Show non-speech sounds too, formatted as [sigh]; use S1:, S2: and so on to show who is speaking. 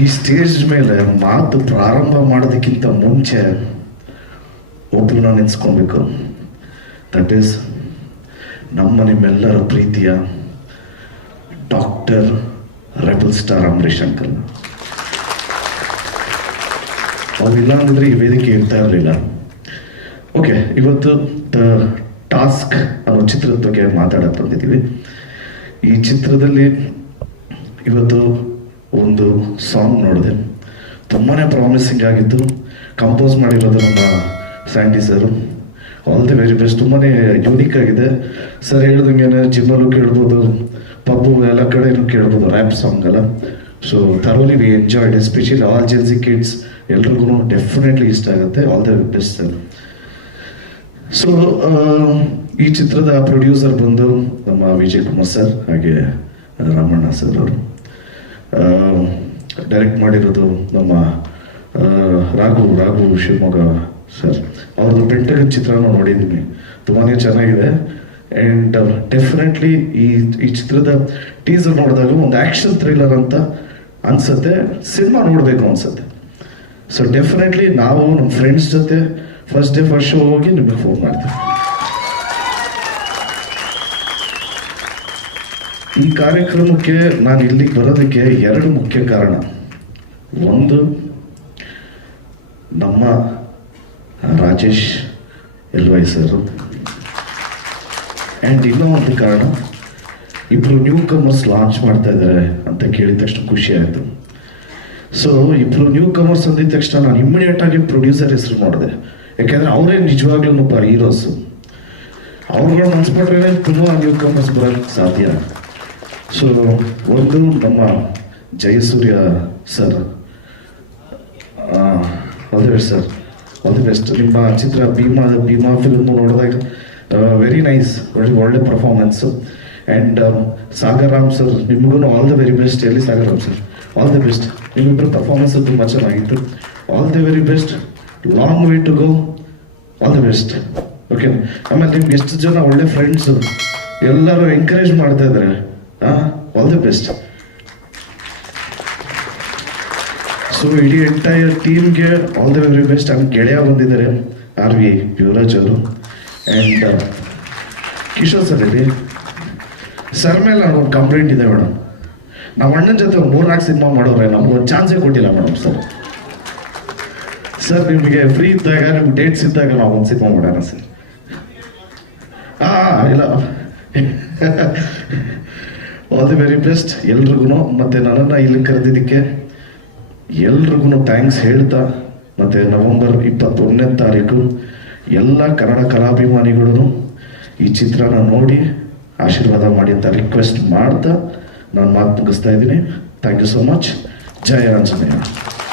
S1: ಈ ಸ್ಟೇಜ್ ಮೇಲೆ ಮಾತು ಪ್ರಾರಂಭ ಮಾಡೋದಕ್ಕಿಂತ ಮುಂಚೆ ಒಬ್ಬರನ್ನ ನೆನೆಸ್ಕೊಬೇಕು ದಟ್ ಈಸ್ ನಮ್ಮ ನಿಮ್ಮೆಲ್ಲರ ಪ್ರೀತಿಯ doctor rebel star Ambareesh uncle ಅವಿಲ್ಲ ಅಂದ್ರೆ ಈ ವೇದಿಕೆ ಇರ್ತಾ ಇರಲಿಲ್ಲ. ಓಕೆ ಇವತ್ತು ದ ಟಾಸ್ಕ್ ಅನ್ನೋ ಚಿತ್ರದ ಬಗ್ಗೆ ಮಾತಾಡಕ್ಕೆ ಬಂದಿದ್ದೀವಿ. ಈ ಚಿತ್ರದಲ್ಲಿ ಇವತ್ತು ಒಂದು ಸಾಂಗ್ ನೋಡಿದೆ. ತುಂಬಾ ಪ್ರಾಮಿಸಿಂಗ್ ಆಗಿತ್ತು. ಕಂಪೋಸ್ ಮಾಡಿರೋದು ನಮ್ಮ Sandy sir all the very best ತುಂಬಾ ಯೂನಿಕ್ ಆಗಿದೆ. ಸರ್ ಹೇಳ್ದಂಗೆ ಜಿಮ್ಮಲ್ಲೂ ಕೇಳ್ಬೋದು ಪಬ್ಬು ಎಲ್ಲ ಕಡೆನೂ ಕೇಳ್ಬೋದು ರ್ಯಾಪ್ ಸಾಂಗ್ ಎಲ್ಲ. So thoroughly we enjoyed especially all Gen Z kids ಎಲ್ರಿಗೂ ಡೆಫಿನೆಟ್ಲಿ ಇಷ್ಟ ಆಗುತ್ತೆ. All the best sir so ಈ ಚಿತ್ರದ ಪ್ರೊಡ್ಯೂಸರ್ ಬಂದು ನಮ್ಮ ವಿಜಯ್ ಕುಮಾರ್ ಸರ್ ಹಾಗೆ, ರಾಮಣ್ಣ ಸರ್ ಅವರು. ಡೈರೆಕ್ಟ್ ಮಾಡಿರೋದು ನಮ್ಮ ರಾಘು ರಾಘು ಶಿವಮೊಗ್ಗ ಸರ್. ಅವ್ರದ್ದು ಪೆಂಟಗನ್ ಚಿತ್ರನ ನೋಡಿದ್ದೀನಿ. ತುಂಬಾ ಚೆನ್ನಾಗಿದೆ. ಆ್ಯಂಡ್ ಡೆಫಿನೆಟ್ಲಿ ಈ ಈ ಚಿತ್ರದ ಟೀಸರ್ ನೋಡಿದಾಗ ಒಂದು ಆ್ಯಕ್ಷನ್ ಥ್ರಿಲ್ಲರ್ ಅಂತ ಅನ್ಸುತ್ತೆ. ಸಿನಿಮಾ ನೋಡಬೇಕು ಅನಿಸುತ್ತೆ. ಸೊ ಡೆಫಿನೆಟ್ಲಿ ನಾವು ನಮ್ಮ ಫ್ರೆಂಡ್ಸ್ ಜೊತೆ ಫಸ್ಟ್ ಡೇ ಫಸ್ಟ್ ಶೋ ಹೋಗಿ ನಿಮಗೆ ಫೋನ್ ಮಾಡ್ತೀವಿ. ಈ ಕಾರ್ಯಕ್ರಮಕ್ಕೆ ನಾನು ಇಲ್ಲಿಗೆ ಬರೋದಕ್ಕೆ ಎರಡು ಮುಖ್ಯ ಕಾರಣ. ಒಂದು, ನಮ್ಮ Rajesh L Y sir and ಇನ್ನೂ ಒಂದು ಕಾರಣ ಇಬ್ಬರು ನ್ಯೂ ಕಮರ್ಸ್ ಲಾಂಚ್ ಮಾಡ್ತಾ ಇದ್ದಾರೆ ಅಂತ ಕೇಳಿದ ತಕ್ಷಣ ಖುಷಿ ಆಯಿತು. ಸೊ ಇಬ್ಬರು ನ್ಯೂ ಕಮರ್ಸ್ ಅಂದಿದ ತಕ್ಷಣ ನಾನು ಇಮ್ಮಿಡಿಯೇಟ್ ಆಗಿ ಪ್ರೊಡ್ಯೂಸರ್ ಹೆಸರು ಮಾಡಿದೆ ಯಾಕೆಂದರೆ ಅವರೇ ನಿಜವಾಗ್ಲೂ ಒಬ್ಬ ಹೀರೋಸು ಅವ್ರುಗಳು ಮಾಡಿದ್ರೆ ತುಂಬ ನ್ಯೂ ಕಮರ್ಸ್ ಬರೋಕ್ಕೆ ಸಾಧ್ಯ? ಸೊ ಒಂದು ನಮ್ಮ Jayasurya sir all the best sir all the best ನಿಮ್ಮ ಚಿತ್ರ ಭೀಮಾ ಭೀಮಾ ಫಿಲ್ಮ್ ನೋಡಿದಾಗ ವೆರಿ ನೈಸ್ ಒಳ್ಳೆ ಒಳ್ಳೆ performance and Sagar Ram sir ನಿಮಗೂ ಆಲ್ ದ ವೆರಿ ಬೆಸ್ಟ್ ಎಲ್ಲಿ Sagar Ram sir all the best ನಿಮ್ಮಿಬ್ಬರ ಪರ್ಫಾರ್ಮೆನ್ಸ್ ತುಂಬ ಚೆನ್ನಾಗಿತ್ತು. All the very best long way to go all the best okay ಆಮೇಲೆ ನಿಮ್ಗೆ ಎಷ್ಟು ಜನ ಒಳ್ಳೆ ಫ್ರೆಂಡ್ಸು ಎಲ್ಲರೂ ಎಂಕರೇಜ್ ಮಾಡ್ತಾ ಇದ್ದಾರೆ. ಆಲ್ ದ ಬೆಸ್ಟ್ ಸೊ ಇಡೀ ಎಂಟೈರ್ ಟೀಮ್ಗೆ all the very best and ಗೆಳೆಯ ಬಂದಿದ್ದಾರೆ ಆರ್ ವಿ ಯುವರಾಜ್ ಅವರು. ಆ್ಯಂಡ್ ಕಿಶೋರ್ ಸರ್ ಇಲ್ಲಿ ಸರ್ ಮೇಲೆ ಒಂದು ಕಂಪ್ಲೇಂಟ್ ಇದೆ ಮೇಡಮ್. ನಮ್ಮ ಅಣ್ಣನ ಜೊತೆ ಮೂರು ನಾಲ್ಕು ಸಿನಿಮಾ ಮಾಡೋರೆ, ನಮ್ಗೆ ಒಂದು ಚಾನ್ಸೇ ಕೊಟ್ಟಿಲ್ಲ ಮೇಡಮ್ ಸರ್ ಸರ್ ನಿಮಗೆ ಫ್ರೀ ಇದ್ದಾಗ, ನಿಮ್ಗೆ ಡೇಟ್ಸ್ ಇದ್ದಾಗ ನಾವು ಒಂದು ಸಿನಿಮಾ ಮಾಡೋಣ ಸರ್ ಹಾಂ ಇಲ್ಲ. [laughs] ಆಲ್ ದಿ ವೆರಿ ಬೆಸ್ಟ್ ಎಲ್ರಿಗೂ ಮತ್ತೆ ನನ್ನನ್ನು ಇಲ್ಲಿ ಕರೆದಿದ್ದಕ್ಕೆ ಎಲ್ರಿಗೂ ಥ್ಯಾಂಕ್ಸ್ ಹೇಳ್ತಾ, ಮತ್ತೆ ನವೆಂಬರ್ ಇಪ್ಪತ್ತೊಂದನೇ ತಾರೀಕು ಎಲ್ಲ ಕನ್ನಡ ಕಲಾಭಿಮಾನಿಗಳು ಈ ಚಿತ್ರನ ನೋಡಿ ಆಶೀರ್ವಾದ ಮಾಡಿ ಅಂತ ರಿಕ್ವೆಸ್ಟ್ ಮಾಡ್ತಾ ನಾನು ಮಾತು ಮುಗಿಸ್ತಾ ಇದ್ದೀನಿ. Thank you so much Jaya Anjaneya.